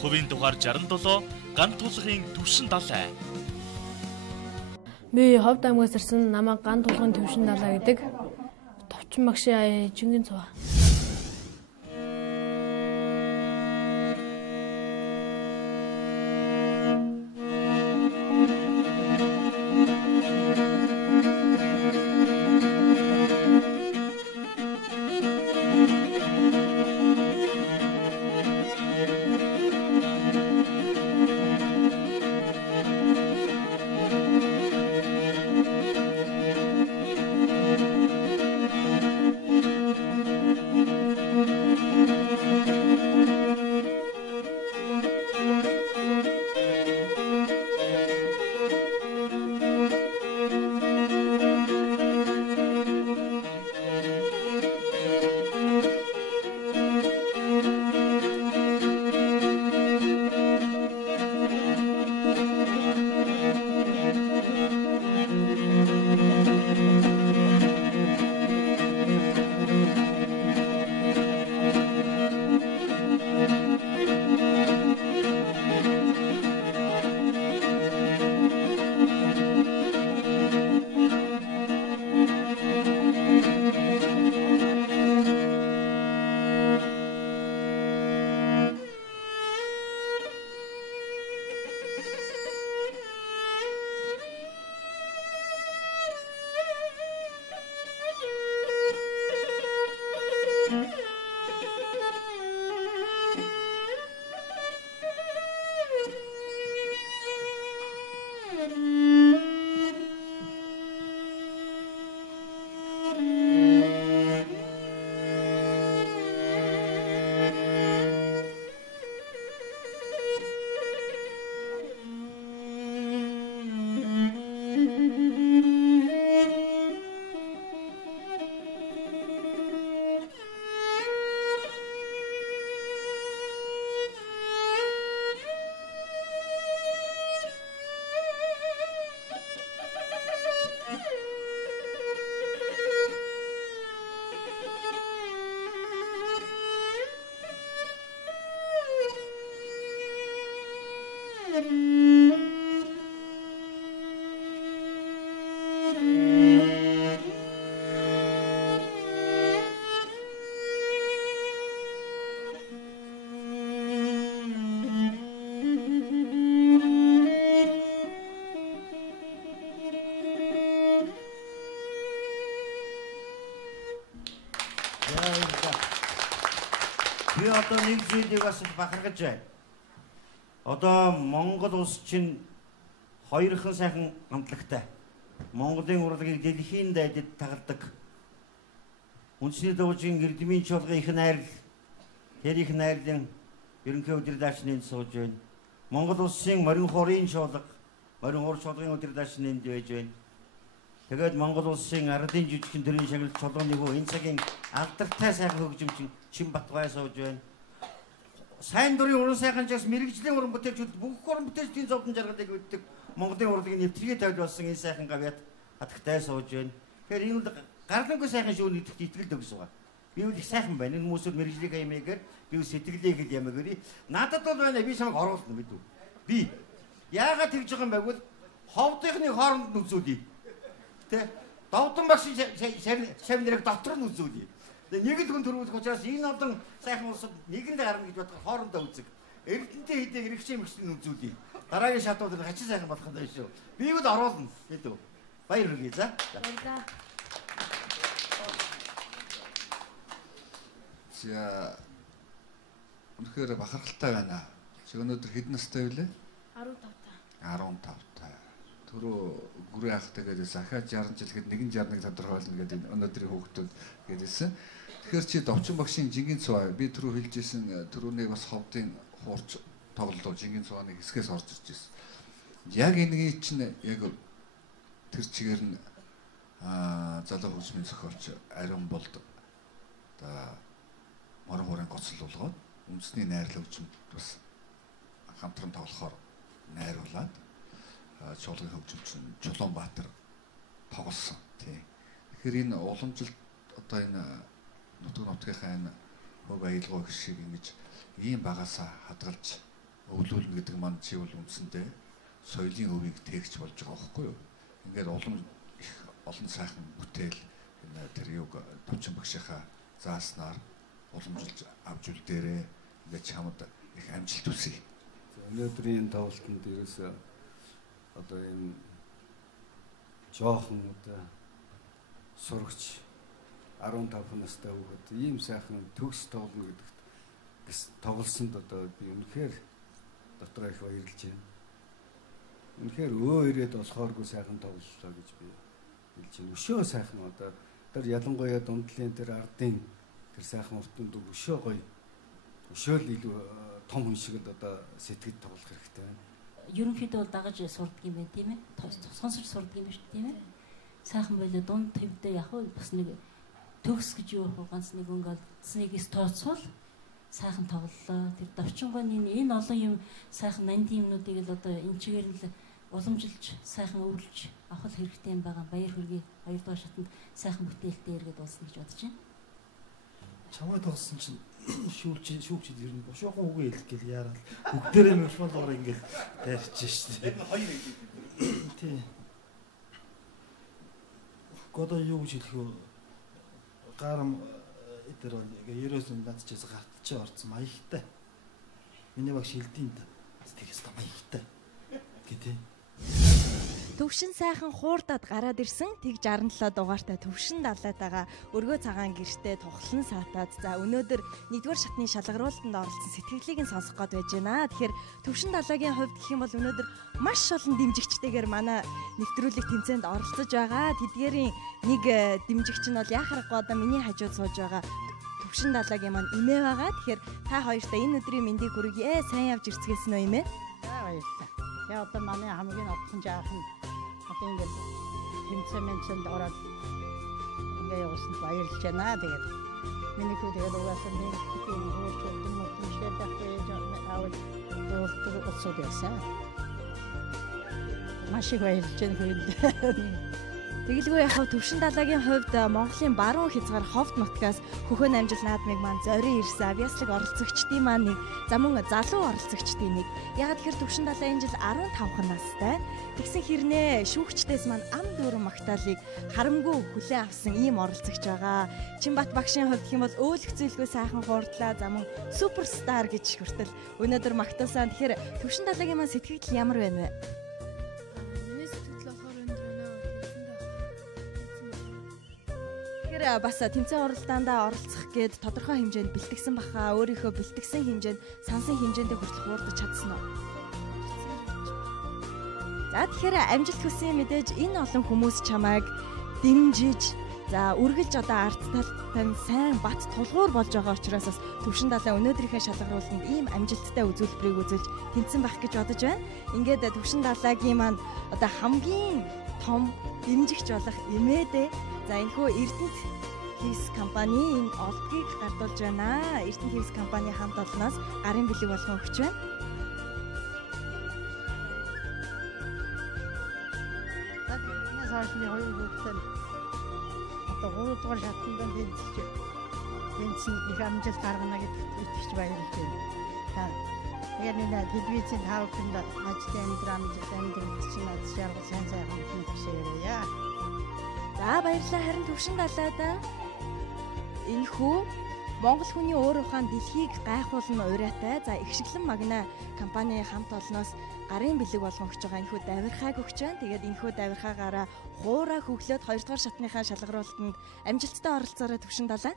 Хувийн дугаар 67 ган тулгын төвшин далай. Би Ховд аймгаас ирсэн намайг ган тулгын төвшин далай гэдэг. Товчин багшийн Жингийн цуваа. Би одоо нэг зүйлийг бас бахархаж байна. Одоо Монгол улс чинь хоёрхан сайхан хамтлагтай. Монголын урлагийг дэлхийн дайдад тагалдаг. Үндэсний дуужийн эрдмийн чуулган их найрал, тэр их найрлын ерөнхий удирдагчны сууж байна. Монгол улсын морин хорийн чуулга, морин хор чуулгын удирдагчны энд байж байна. Тэгээд Монгол улсын ардын жижигхэн төрийн шагналт чуулганы хөө энэ цагийн алдартай сайхан хөгжимчин Чинбатгай сууж байна. Сайн дурын уран сайханчаас мэрэгжлийн уран бүтээлчүүд бүх уран бүтээлчдийн зовлон жаргалыг өгдөг Монголын урлагийн нэвтргээ тавьж болсон энэ сайхан гавьяат хатагтай сууж байна. Тэгэхээр энэ бол гарлангүй сайхан шүү нэгт итгэл өгсөн ба. Би бол их сайхан байна. Энэ хүмүүсүүд мэрэгжлийг аймаагаар би сэтгэлээ их ямаагаар надад бол байна би чамайг оруулна мэдв. Би яагаад тэгж байгаа юм бэ гэвэл ховдынхны хооронд нь үзүүлье. Тэ давтан багшийн шавнарыг дотор нь үзүүлье. Нэг л хүн төрүүлэх учраас энэ олон сайхан улсад нэгэндээ гарна гэж бодохоор хоорондоо үзэг. Эрдэнэтэй хэдийг эргэжээ мэгчний үзүүлье. Дараагийн шатууд нь хачин сайхан болох юм байна шүү. Би бол оруулна гэдэг. Баяр хүргэе за. Баярлалаа. За үнэхээр бахархалтай байна. Чи өнөөдөр хэд настай вэ? 15 та. 15 та. Түрүү гүрээ ахтай гэдээс ахаад 60 жил хэд 161 тодорхойлно гэдэг өнөөдрийн хүүхдүүд гэдээсэн. Тэгэхээр чи Довчин багшийн Жингийн цуваа би түрүү хэлжсэн түрүүний бас ховдын хуурч тоглолоо Жингийн цувааны хэсгээс орж ирж байсан. Яг энэний чинь яг тэр чигээр нь залуу хөгжмийн зохиолч Ариун Болд одоо морин хорын гоцлол болгоод үндэсний найрлал хөгжмөд бас хамтран тоглохоор найруулад чуулгын хөгжимчин Чулуунбаатар тоглосон тийм. Тэгэхээр энэ уламжилт одоо энэ нутаг нутгийнхаа энэ хөв аялгау шиг ингэж ийм багасаа хадгалж өвлүүлнэ гэдэг маань чи бол үндсэндээ соёлын өвийг тээгч болж байгаа байхгүй юу? Ингээд олон сайхан бүтээл тэр юг товчон багшийнхаа зааснаар уламжилж авч үлдээрээ ингээд чамд их амжилт хүсье. Өнөөдрийн тоглолтод ерөөсөө одоо энэ жоохон одоо сурагч 15 настай хүүхэд ийм сайхан төгс тоглоно гэдэгт тоглолсонд одоо би үнэхээр дотроо их баярлж байна. Үнэхээр ирээд болохооргүй сайхан тоглолоо гэж би хэлж байна. Өшөө сайхан одоо тэр ялангуяа дундлын тэр ардын тэр сайхан уртанд өшөө гоё. Өшөөл илүү том хүн шиг одоо сэтгэд тоглох хэрэгтэй байна. Ерөнхийдөө бол дагаж сурдаг юм байна тийм ээ. Сонсож сурдаг юм шүү дээ тийм ээ. Сайхан байлаа дунд төвдөө яг уу бас нэг төгс гэж юу вэ? Ганц нэг өнгө олдсныг тооцвол сайхан тоглолоо. Тэр довчингооны энэ олон юм сайхан нандин юмнуудыг л одоо энэ чигээр л уламжилж сайхан өвлж авах хэрэгтэй юм байгаа. Баяр хүргэе. 2 дугаар шатанд сайхан бүтээлтэй эргээд уулзна гэж бодож байна. Чамаа тоглосон чинь шүүгчид ер нь бошоохон үгээ хэлэх гэл яарал бүгдээрээ микрофоноор ингээл дайрчих шүү дээ. Хоёр тийм. Годоо юу гэж хэлэх вэ? Гарам эдэр бол ерөөсөн надчаас гартч орцсон маягтай. Миний багш хэлдэйн та. Тэгээс та маягтай. Гэтэ. Төвшин сайхан хуурдаад гараад ирсэн тэг 67 дугаартай төвшин далайтайгаа өргөө цагаан гэртээ тухлан саатаад за өнөөдөр 1-р шатны шалгаруулалтанд оролцсон сэтгэлийг нь сонсох гээд байж байна. Тэгэхээр төвшин далайгийн хувьд гэх юм бол өнөөдөр маш олон дэмжигчтэйгээр манай нэвтрүүлэг тэмцээнд оролцож байгаа. Тэдгээрийн нэг дэмжигч нь бол яхарахгүй одоо миний хажууд сууж байгаа төвшин далайгийн маань имээ байгаа. Тэгэхээр та хоёртай энэ өдрийн мэндийг хүргье. Сайн явж ирцгээсэн үү имээ? За баярлалаа. Я одоо манай хамгийн одхон жаахан одоо ингээд тэмцээнд ороод ингээд явсан баярлж байна. Тэгээд миний хүү тэгээд угаасаа нэг тийм өөрчлөлт юм шийдэх гэж аваад өөртөө өсөсөн. Маш их баярлж байна. Тэгэлгүй яхав төвшин далайгийн хувьд Монголын баруун хязгаар ховд нутгаас хөхөн амжил наадмыг маань зорин ирсэн авиаслаг оролцогчдын маань нэг за мөн залуу оролцогчдын нэг. Яг тэгэхээр төвшин далай энэ жил 15 настай. Тэгсэн хэрнээ шүүгчдээс маань ам дүүрэн магтаалыг харамгүй хүлээн авсан ийм оролцогч байгаа. Чинбат багшийн хувьд гэх юм бол өөлөх зүйлгүй сайхан хуурдлаа за мөн суперстар гэж хүртэл өнөөдөр магтуулсан. Тэгэхээр төвшин далайгийн маань сэтгэл ямар байна вэ? Бас тэмцээн уралдаандаа оролцох гээд тодорхой хэмжээнд бэлтгэсэн баха өөрийнхөө бэлтгэсэн хэмжээнд сансан хэмжээндээ хүртэл хуурдаж чадсан уу? За тэгэхээр амжилт хүсье мэдээж энэ олон хүмүүс чамайг дэмжиж за үргэлж одоо арт талтай сайн бат тулгуур болж байгаа учраас бас төвшин далай өнөөдрийнхээ шалгаруулалтанд ийм амжилттай үзүүлбэрийг үзүүлж тэнцэн байх гэж бодож байна. Ингээд төвшин далайгийн маань одоо хамгийн том дэмжигч болох имээдээ за энэхүү Эрдэнэт Хийс компани энэ олдгийг гардуулж байна. Эрдэнэт Хийс компани хамт олноос гарын бэлэг болгон өгч байна. Сарны хоёр хүүхдтэй одоо 3 дугаар шатанд тэнцэн их амжилт гаргана гэдэгт итгэж баярлж байна. Тэгээд энэ телевизийн тавханд ажлын амжилт чинь шаардлага сайн хүсээрээ. За баярлалаа харин төвшин далайда энэхүү Монгол хүний өөр ухаан дэлхийг гайхуулна ураатай за ихшиглэн магна компани хамт олноос гарын бэлэг болгон өгч байгаа энэхүү давирхааг өгч байна. Тэгээд энэхүү давирхаагаараа хуураа хөглөөд 2 дугаар шатныхаа шалгаруулалтанд амжилттай оролцоорой төвшин далай.